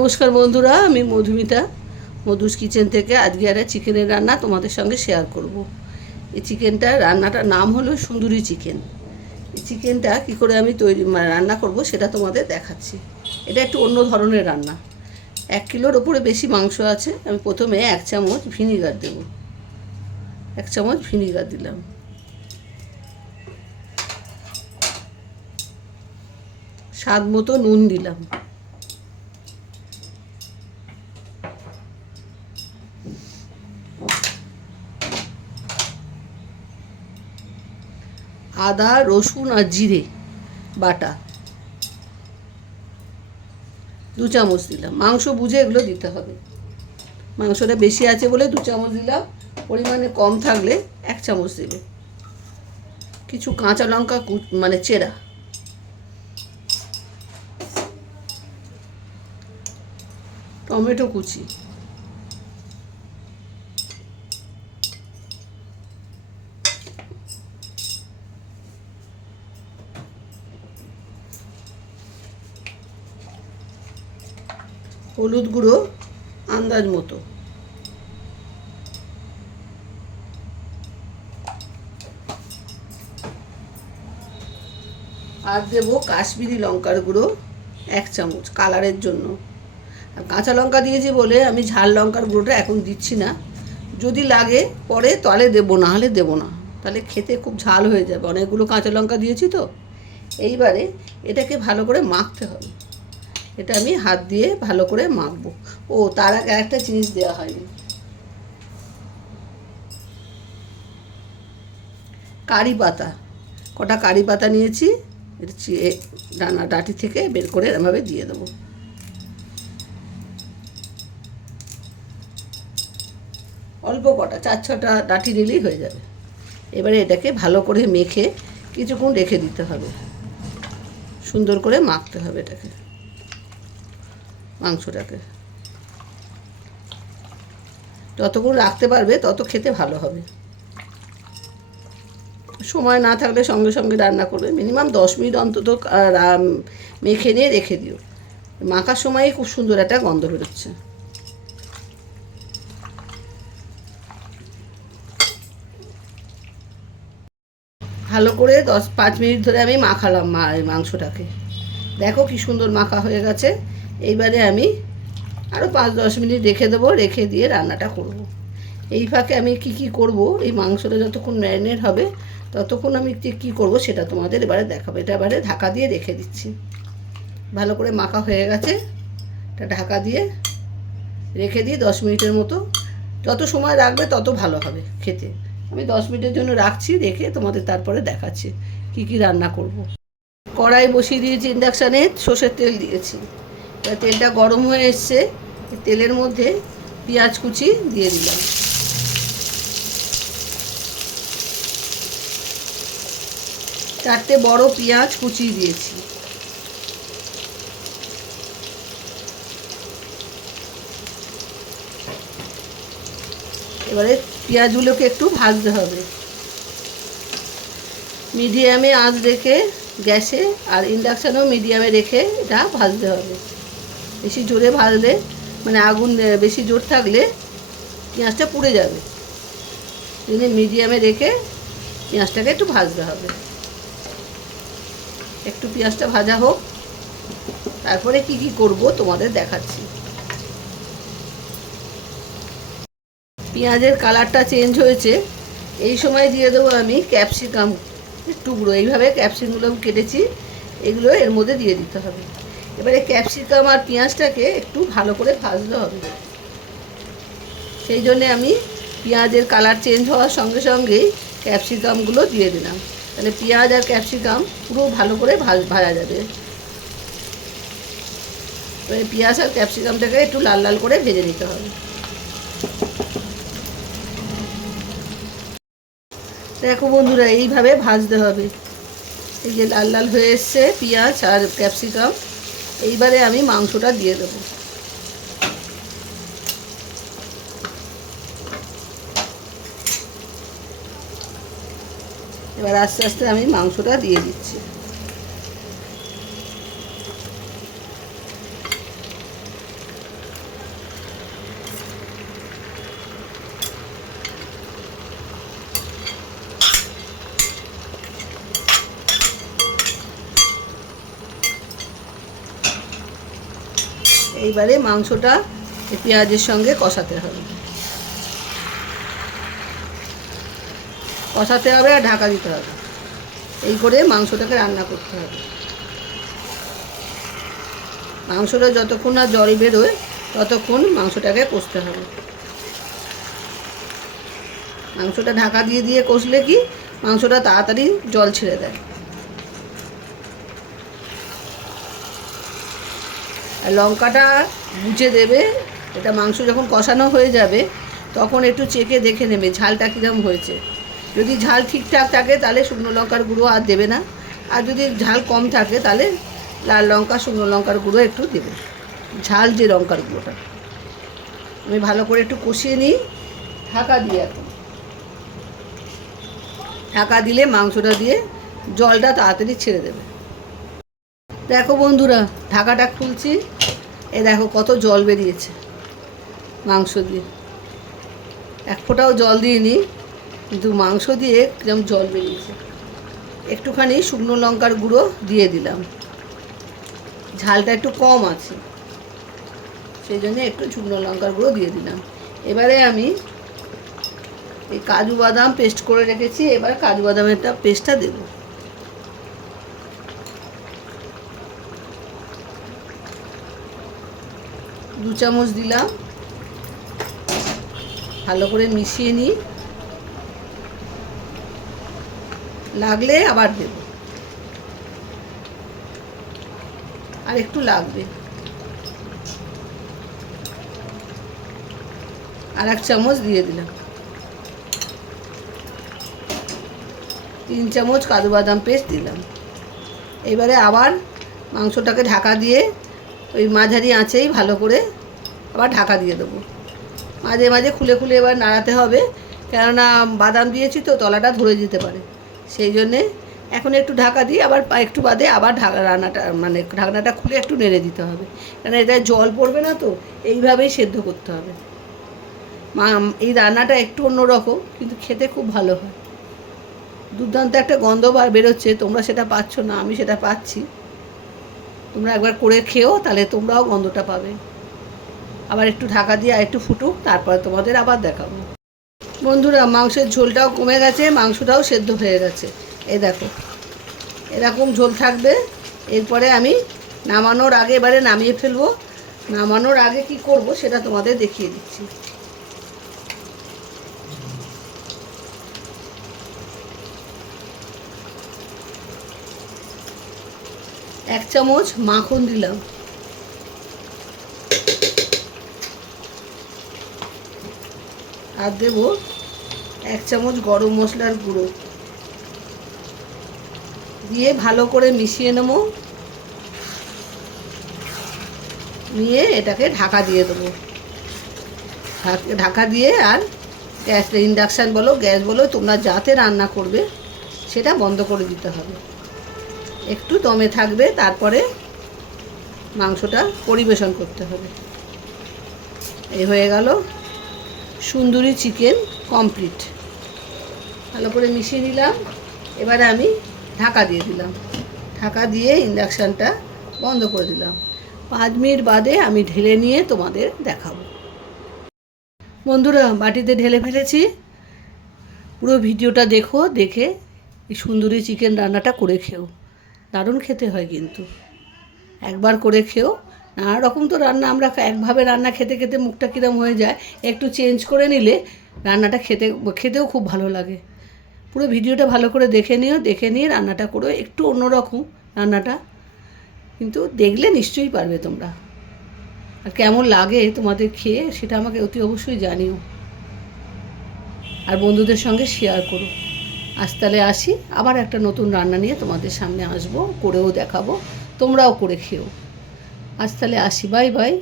নমস্কার বন্ধুরা, আমি মধুমিতা মধুস কিচেন থেকে আজকে একটা চিকেনের রান্না তোমাদের সঙ্গে শেয়ার করব। এই রান্নাটার নাম হলো সুন্দরী চিকেন। এই চিকেনটা কী করে আমি রান্না করব সেটা তোমাদের দেখাচ্ছি। এটা একটু অন্য ধরনের রান্না। 1 কিলোর ওপরে বেশি মাংস আছে। আমি প্রথমে 1 চামচ ভিনিগার দেব। 1 চামচ ভিনিগার দিলাম। স্বাদ মতো নুন দিলাম। আদা, রসুন আর জিরে বাটা 2 চামচ দিলাম। মাংস বুঝে এগুলো দিতে হবে। মাংসটা বেশি আছে বলে 2 চামচ দিলাম। পরিমাণে কম থাকলে 1 চামচ দেবে। কিছু কাঁচা লঙ্কা চেরা, টমেটো কুচি, হলুদ গুঁড়ো আন্দাজ মতো, আর দেবো কাশ্মীরি লঙ্কার গুঁড়ো 1 চামচ কালারের জন্য। আর কাঁচা লঙ্কা দিয়েছি বলে আমি ঝাল লঙ্কার গুঁড়োটা এখন দিচ্ছি না। যদি লাগে পরে তাহলে দেবো, না হলে দেবো না, তাহলে খেতে খুব ঝাল হয়ে যাবে। অনেকগুলো কাঁচা লঙ্কা দিয়েছি তো। এইবারে এটাকে ভালো করে মাখতে হবে। এটা আমি হাত দিয়ে ভালো করে মাখবো। ও, তার আগে একটা জিনিস দেওয়া হয়নি, কারি পাতা। কটা কারি পাতা নিয়েছি, ডানা ডাঁটি থেকে বের করে এরমভাবে দিয়ে দেবো। অল্প কটা, 4-6টা ডাঁটি নিলেই হয়ে যাবে। এবারে এটাকে ভালো করে মেখে কিছুক্ষণ রেখে দিতে হবে। সুন্দর করে মাখতে হবে এটাকে, মাংসটাকে। যতক্ষণ রাখতে পারবে তত খেতে ভালো হবে। সময় না থাকলে সঙ্গে সঙ্গে রান্না করবে। মিনিমাম 10 মিনিট অন্তত মেখে নিয়ে রেখে দিও। মাখার সময়ই খুব সুন্দর একটা গন্ধ বেরোচ্ছে। ভালো করে 5 মিনিট ধরে আমি মাখালাম মাংসটাকে। দেখো কি সুন্দর মাখা হয়ে গেছে। এইবারে আমি আরও 5-10 মিনিট রেখে দেবো। রেখে দিয়ে রান্নাটা করব। এই ফাঁকে আমি কি করব, এই মাংসটা যতক্ষণ ম্যারিনেট হবে ততক্ষণ আমি কী করব সেটা তোমাদের এবারে দেখাবো। এটা এবারে ঢাকা দিয়ে রেখে দিচ্ছি। ভালো করে মাখা হয়ে গেছে। এটা ঢাকা দিয়ে রেখে দিই 10 মিনিটের মতো। যত সময় রাখবে তত ভালো হবে খেতে। আমি 10 মিনিটের জন্য রাখছি, রেখে তোমাদের তারপরে দেখাচ্ছি কি রান্না করব। কড়াই বসিয়ে দিয়েছি ইন্ডাকশানে, সর্ষের তেল দিয়েছি। তেলটা গরম হয়ে এসছে। তেলের মধ্যে পেঁয়াজ কুচি দিয়ে দিলাম। চারটে বড় পেঁয়াজ কুচি দিয়েছি। এবারে পেঁয়াজগুলোকে একটু ভাজতে হবে। মিডিয়ামে আঁচ রেখে গ্যাসে, আর ইন্ডাকশানেও মিডিয়ামে রেখে এটা ভাজতে হবে। বেশি জোরে ভাজলে আগুন বেশি জোর থাকলে পেঁয়াজটা পুড়ে যাবে। মিডিয়ামে রেখে পেঁয়াজটাকে একটু ভাজতে হবে। একটু পেঁয়াজটা ভাজা হোক, তারপরে কি করব তোমাদের দেখাচ্ছি। পেঁয়াজের কালারটা চেঞ্জ হয়েছে। এই সময় দিয়ে দেবো আমি ক্যাপসিকাম টুকরো। এইভাবে ক্যাপসিকামগুলো কেটেছি, এগুলো এর মধ্যে দিয়ে দিতে হবে। এবারে ক্যাপসিকাম আর পেঁয়াজটাকে একটু ভালো করে ভাজতে হবে। সেই জন্যে আমি পেঁয়াজের কালার চেঞ্জ হওয়ার সঙ্গে সঙ্গেই ক্যাপসিকামগুলো দিয়ে দিলাম। তাহলে পেঁয়াজ আর ক্যাপসিকাম পুরো ভালো করে ভাজা যাবে। এবারে পেঁয়াজ আর ক্যাপসিকামটাকে একটু লাল লাল করে ভেজে নিতে হবে। দেখো বন্ধুরা, এইভাবে ভাজতে হবে। এই যে লাল লাল হয়ে এসছে পেঁয়াজ আর ক্যাপসিকাম। এইবারে আমি মাংসটা দিয়ে দেবো। এবার আস্তে আস্তে আমি মাংসটা দিয়ে দিচ্ছি। এইবারে মাংসটা পেঁয়াজের সঙ্গে কষাতে হবে, আর ঢাকা দিতে হবে। এই করে মাংসটাকে রান্না করতে হবে। মাংসটা যতক্ষণ না জল বেরোয় ততক্ষণ মাংসটাকে কষতে হবে। মাংসটা ঢাকা দিয়ে দিয়ে কষলে কি মাংসটা তাড়াতাড়ি জল ছেড়ে দেয়। আর লঙ্কাটা বুঝে দেবে, এটা মাংস যখন কষানো হয়ে যাবে তখন একটু চেখে দেখে নেবে ঝালটা কীরকম হয়েছে। যদি ঝাল ঠিকঠাক থাকে তাহলে শুকনো লঙ্কার গুঁড়ো আর দেবে না, আর যদি ঝাল কম থাকে তাহলে লাল লঙ্কা শুকনো লঙ্কার গুঁড়ো একটু দেবে, ঝাল যে লঙ্কার গুঁড়োটা। আমি ভালো করে একটু কষিয়ে নিই ঢাকা দিয়ে। এখন ঢাকা দিলে মাংসটা দিয়ে জলটা তাড়াতাড়ি ছেড়ে দেবে। দেখো বন্ধুরা, ঢাকাটা খুলছি, এ দেখো কত জল বেরিয়েছে মাংস দিয়ে। এক ফোঁটাও জল দিইনি, কিন্তু মাংস দিয়ে কিরম জল বেরিয়েছে। একটুখানি শুকনো লঙ্কার গুঁড়ো দিয়ে দিলাম, ঝালটা একটু কম আছে সেই জন্য একটু শুকনো লঙ্কার গুঁড়ো দিয়ে দিলাম। এবারে আমি এই কাজু বাদাম পেস্ট করে রেখেছি, এবার কাজু বাদামের পেস্টটা দেব। দু চামচ দিলাম, ভালো করে মিশিয়ে নিই, লাগলে আবার দেব, আর একটু লাগবে। আর 1 চামচ দিয়ে দিলাম। 3 চামচ কাজু বাদাম পেস্ট দিলাম। এবারে আবার মাংসটাকে ঢাকা দিয়ে ওই মাঝারি আঁচেই ভালো করে আবার ঢাকা দিয়ে দেবো। মাঝে মাঝে খুলে খুলে এবার নাড়াতে হবে, কেননা বাদাম দিয়েছি তো তলাটা ধরে যেতে পারে। সেই জন্যে এখন একটু ঢাকা দিয়ে আবার একটু বাদে আবার ঢাকনাটা খুলে একটু নেড়ে দিতে হবে, কেন এটা জল পড়বে না তো, এইভাবেই সেদ্ধ করতে হবে। এই রান্নাটা একটু অন্যরকম, কিন্তু খেতে খুব ভালো হয়। দুর্দান্ত একটা গন্ধ বেরোচ্ছে, তোমরা সেটা পাচ্ছ না, আমি সেটা পাচ্ছি। তোমরা একবার করে খেও, তাহলে তোমরাও গন্ধটা পাবে। আবার একটু ঢাকা দিয়ে আর একটু ফুটুক, তারপরে তোমাদের আবার দেখাবো। বন্ধুরা, মাংসের ঝোলটাও কমে গেছে, মাংসটাও সেদ্ধ হয়ে গেছে। এই দেখো এরকম ঝোল থাকবে। এরপরে আমি নামানোর আগে এবারে নামিয়ে ফেলবো। নামানোর আগে কি করব সেটা তোমাদের দেখিয়ে দিচ্ছি। এক চামচ মাখন দিলাম, আর দেব 1 চামচ গরম মশলার গুঁড়ো দিয়ে ভালো করে মিশিয়ে নেব। নিয়ে এটাকে ঢাকা দিয়ে দেবো। ঢাকা দিয়ে আর গ্যাস, ইন্ডাকশান বলো গ্যাস বলো, তোমরা যাতে রান্না করবে সেটা বন্ধ করে দিতে হবে। একটু দমে থাকবে, তারপরে মাংসটা পরিবেশন করতে হবে। এই হয়ে গেল সুন্দরী চিকেন কমপ্লিট। ভালো করে মিশিয়ে নিলাম। এবারে আমি ঢাকা দিয়ে দিলাম, ঢাকা দিয়ে ইন্ডাকশানটা বন্ধ করে দিলাম। 5 মিনিট বাদে আমি ঢেলে নিয়ে তোমাদের দেখাবো। বন্ধুরা, বাটিতে ঢেলে ফেলেছি। পুরো ভিডিওটা দেখো, দেখে এই সুন্দরী চিকেন রান্নাটা করে খেও। দারুণ খেতে হয় কিন্তু, একবার করে খেও। নানা রকম তো রান্না আমরা একভাবে রান্না খেতে খেতে মুখটা কীরকম হয়ে যায়, একটু চেঞ্জ করে নিলে রান্নাটা খেতেও খুব ভালো লাগে। পুরো ভিডিওটা ভালো করে দেখে নিও, দেখে নিয়ে রান্নাটা করো। একটু অন্যরকম রান্নাটা, কিন্তু দেখলে নিশ্চয়ই পারবে তোমরা। আর কেমন লাগে তোমাদের খেয়ে সেটা আমাকে অতি অবশ্যই জানিও, আর বন্ধুদের সঙ্গে শেয়ার করো। আজ তাহলে আসি, আবার একটা নতুন রান্না নিয়ে তোমাদের সামনে আসবো, করেও দেখাবো, তোমরাও করে খেও। আজ তাহলে আসি, বাই বাই।